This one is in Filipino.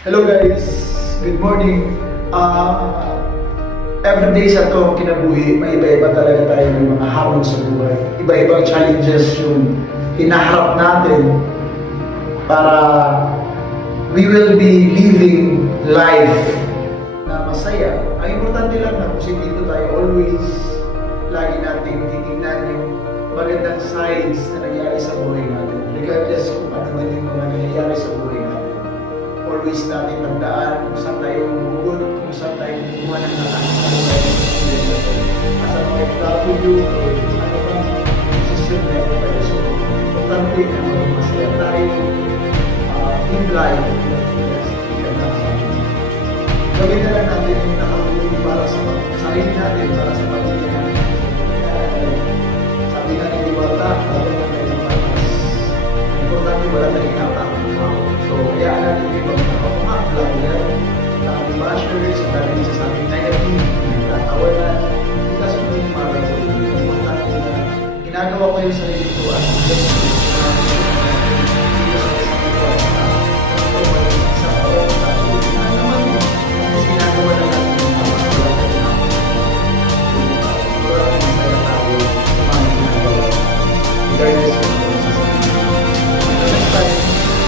Hello guys, good morning. Every day sa itong kinabuhi, may iba-iba talaga tayo ng mga hamon sa buhay. Iba-ibang challenges yung hinaharap natin para we will be living life na masaya. Ang importante lang na positibo tayo, always lagi natin titignan yung magandang sides na nangyayari sa buhay natin. Regardless kung ano man yung mga nangyayari sa buhay natin. Always natin tandaan kung saan tayo bumugod, kung saan tayo kumuha ng lakas sa buhay. As a OFW, ano bang decision na ito tayo? So, importante na masaya tayo in life. Gawin na lang natin yung nakakulubi para sa sarili natin, para sa pamilya natin. Sabi nga ni Diwata, bago na tayo ng patas. Importante wala tayong inatakot. So, kaya natin yung ibang vlog yan. Dami bashers, dami nagsasabing negative, nagtatawanan. Hindi kasi mo yung mga importante na ginagawa ko yung sarili ko as